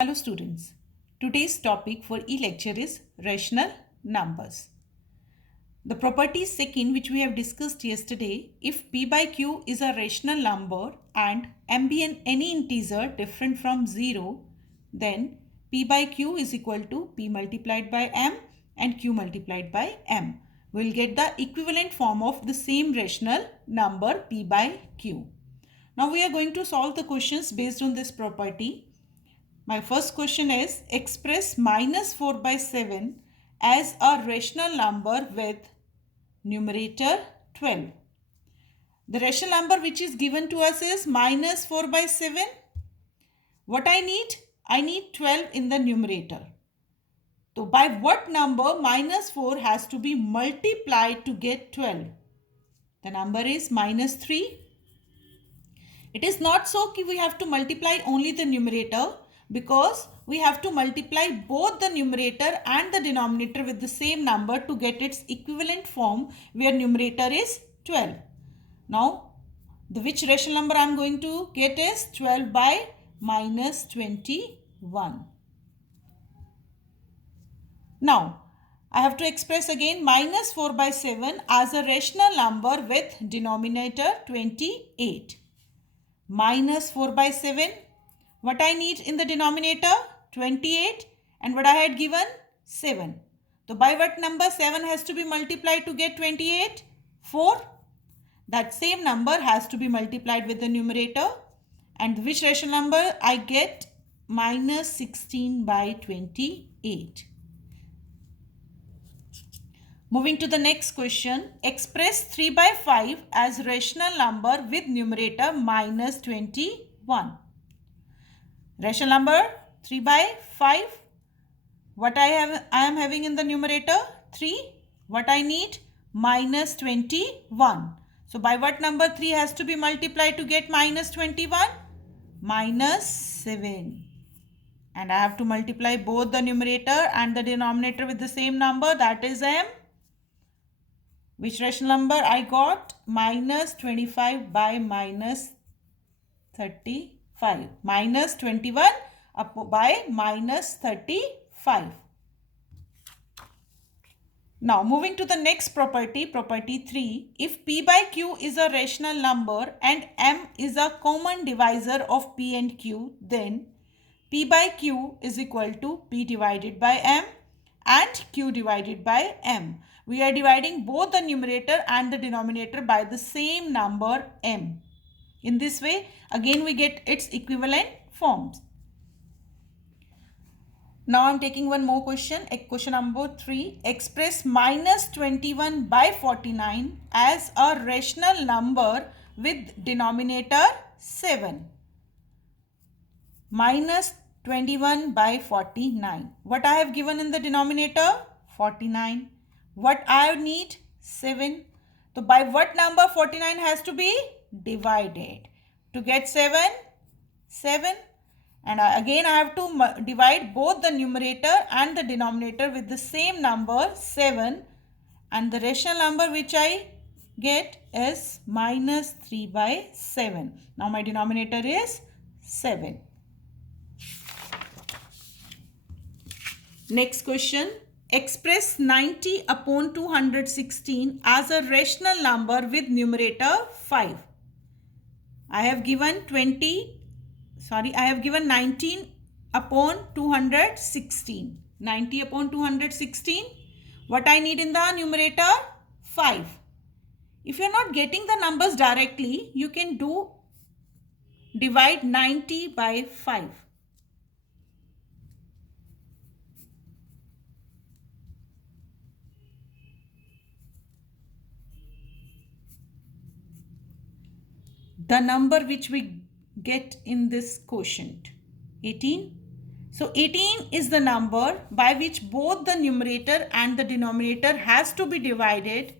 Hello students, today's topic for e-lecture is rational numbers. The property second which we have discussed yesterday, if p by q is a rational number and m be any integer different from 0, then p by q is equal to p multiplied by m and q multiplied by m. We will get the equivalent form of the same rational number p by q. Now we are going to solve the questions based on this property. My first question is express minus 4 by 7 as a rational number with numerator 12. The rational number which is given to us is minus 4 by 7. What I need? I need 12 in the numerator. So by what number minus 4 has to be multiplied to get 12? The number is minus 3. It is not so that we have to multiply only the numerator, because we have to multiply both the numerator and the denominator with the same number to get its equivalent form where numerator is 12. Now, which rational number I am going to get is 12 by minus 21. Now, I have to express again minus 4 by 7 as a rational number with denominator 28. Minus 4 by 7. What I need in the denominator? 28. And what I had given? 7. So by what number 7 has to be multiplied to get 28? 4. That same number has to be multiplied with the numerator. And which rational number I get? Minus 16 by 28. Moving to the next question, express 3 by 5 as rational number with numerator minus 21. Rational number 3 by 5. What I am having in the numerator? 3. What I need? Minus 21. So by what number 3 has to be multiplied to get minus 21? Minus 7. And I have to multiply both the numerator and the denominator with the same number, that is m. Which rational number I got? Minus 25 by minus 35. Minus 21 by minus 35. Now moving to the next property, property 3. If p by q is a rational number and m is a common divisor of p and q, then p by q is equal to p divided by m and q divided by m. We are dividing both the numerator and the denominator by the same number m. In this way, again we get its equivalent forms. Now I am taking one more question. Question number 3. Express minus 21 by 49 as a rational number with denominator 7. Minus 21 by 49. What I have given in the denominator? 49. What I need? 7. So by what number 49 has to be divided? To get 7? 7. And again I have to divide both the numerator and the denominator with the same number 7. And the rational number which I get is minus 3 by 7. Now my denominator is 7. Next question. Express 90 upon 216 as a rational number with numerator 5. I have given 19 upon 216. 90 upon 216. What I need in the numerator? 5. If you are not getting the numbers directly, you can divide 90 by 5. The number which we get in this quotient, 18. So 18 is the number by which both the numerator and the denominator has to be divided,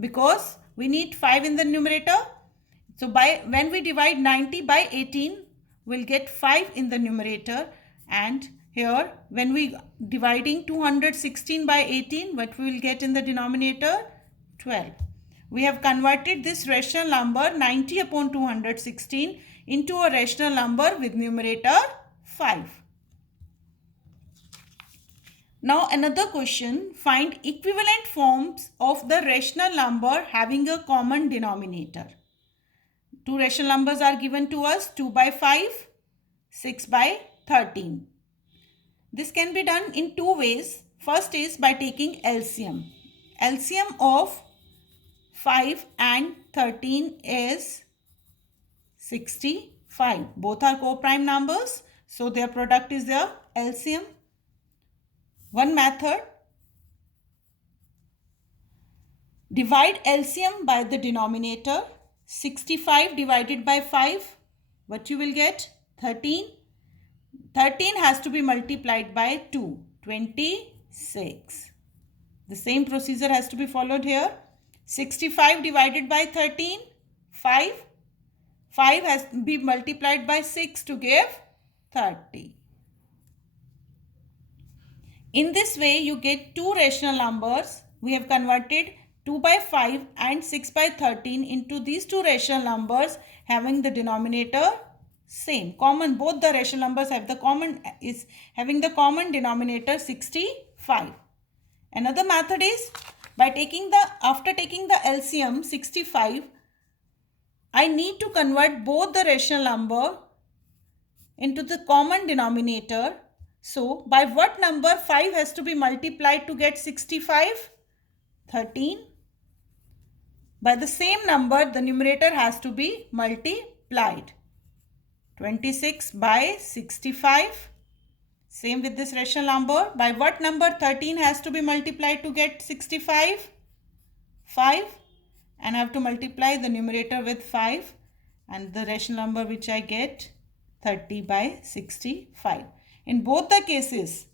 because we need 5 in the numerator. So when we divide 90 by 18, we'll get 5 in the numerator, and here when we dividing 216 by 18, what we will get in the denominator? 12. We have converted this rational number 90 upon 216 into a rational number with numerator 5. Now another question, find equivalent forms of the rational number having a common denominator. Two rational numbers are given to us, 2 by 5, 6 by 13. This can be done in two ways. First is by taking LCM. LCM of 5 and 13 is 65. Both are co-prime numbers, so their product is their LCM. One method, divide LCM by the denominator. 65 divided by 5, what you will get? 13. 13 has to be multiplied by 2, 26. The same procedure has to be followed here. 65 divided by 13, 5. 5 has to be multiplied by 6 to give 30. In this way, you get two rational numbers. We have converted 2 by 5 and 6 by 13 into these two rational numbers having the denominator same, common. Both the rational numbers have the common, is having the common denominator 65. Another method is by after taking the LCM 65, I need to convert both the rational number into the common denominator. So by what number 5 has to be multiplied to get 65? 13. By the same number, the numerator has to be multiplied. 26 by 65. Same with this rational number. By what number 13 has to be multiplied to get 65? 5. And I have to multiply the numerator with 5. And the rational number which I get, 30 by 65. In both the cases,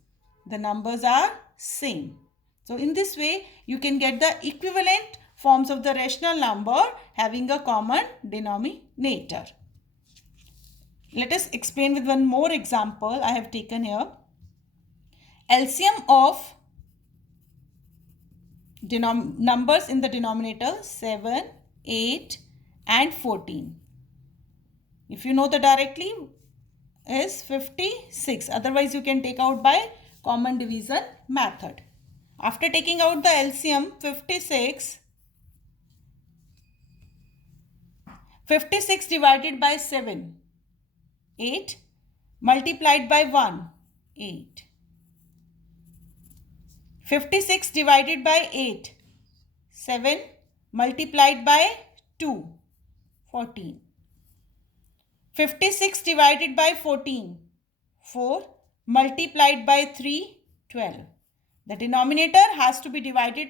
the numbers are same. So in this way, you can get the equivalent forms of the rational number having a common denominator. Let us explain with one more example I have taken here. LCM of numbers in the denominator 7, 8 and 14. If you know the directly is 56. Otherwise you can take out by common division method. After taking out the LCM 56 divided by 7, 8 multiplied by 1, 8. 56 divided by 8, 7 multiplied by 2, 14. 56 divided by 14, 4 multiplied by 3, 12. The denominator has to be divided,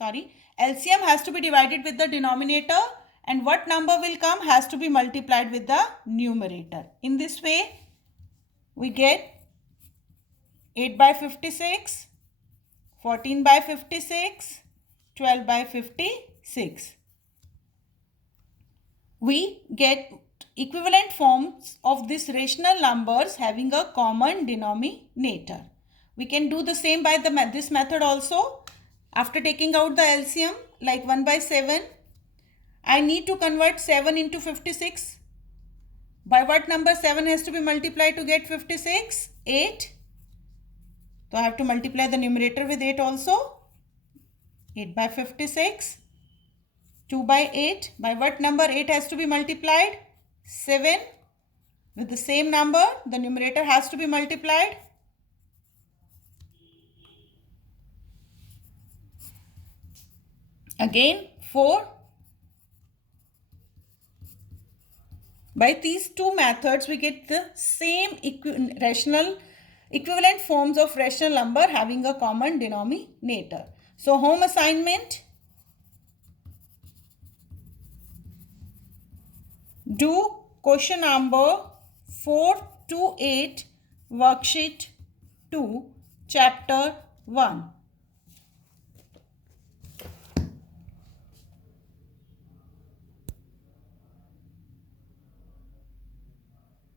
LCM has to be divided with the denominator, and what number will come has to be multiplied with the numerator. In this way, we get 8 by 56, 14 by 56, 12 by 56. We get equivalent forms of these rational numbers having a common denominator. We can do the same by this method also. After taking out the LCM, like 1 by 7, I need to convert 7 into 56. By what number 7 has to be multiplied to get 56? 8. So I have to multiply the numerator with 8 also. 8 by 56. 2 by 8. By what number 8 has to be multiplied? 7. With the same number, the numerator has to be multiplied. Again 4. By these two methods, we get the same equivalent forms of rational number having a common denominator. So home assignment, do question number 4 to 8, worksheet 2, chapter 1.